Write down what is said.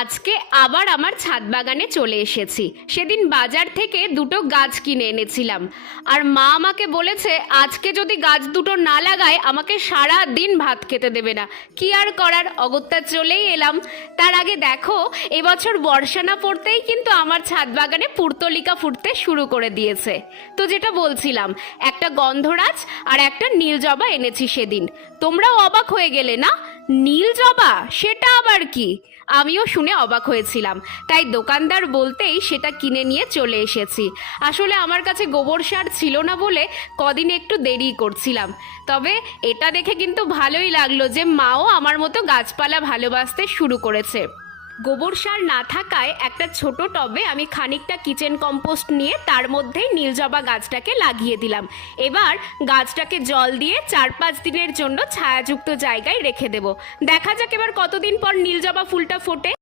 আজকে আবার আমার ছাদ বাগানে চলে এসেছি। সেদিন বাজার থেকে দুটো গাছ কিনে এনেছিলাম, আর মা আমাকে বলেছে আজকে যদি গাছ দুটো না লাগায় আমাকে সারা দিন ভাত খেতে দেবে না। কি আর করার, অগত্যা চলেই এলাম। তার আগে দেখো, এবছর বর্ষা না পড়তেই কিন্তু আমার ছাদ বাগানে পুর্তলিকা ফুটতে শুরু করে দিয়েছে। তো যেটা বলছিলাম, একটা গন্ধরাজ আর একটা নীল জবা এনেছি সেদিন। তোমরাও অবাক হয়ে গেলে না? নীল জবা, সেটা আবার কি? আমিও শুনে অবাক হয়েছিলাম, তাই দোকানদার বলতেই সেটা কিনে নিয়ে চলে এসেছি। আসলে আমার কাছে গোবর সার ছিল না বলে কদিন একটু দেরি করছিলাম। তবে এটা দেখে কিন্তু ভালোই লাগলো যে মাও আমার মতো গাছপালা ভালোবাসতে শুরু করেছে। গোবর সার না থাকায় একটা ছোট টবে আমি খানিকটা কিচেন কম্পোস্ট নিয়ে তার মধ্যেই নীলজবা গাছটাকে লাগিয়ে দিলাম। এবার গাছটাকে জল দিয়ে 4-5 দিনের জন্য ছায়াযুক্ত জায়গায় রেখে দেব। দেখা যাক এবার কতদিন পর নীলজবা ফুলটা ফোটে।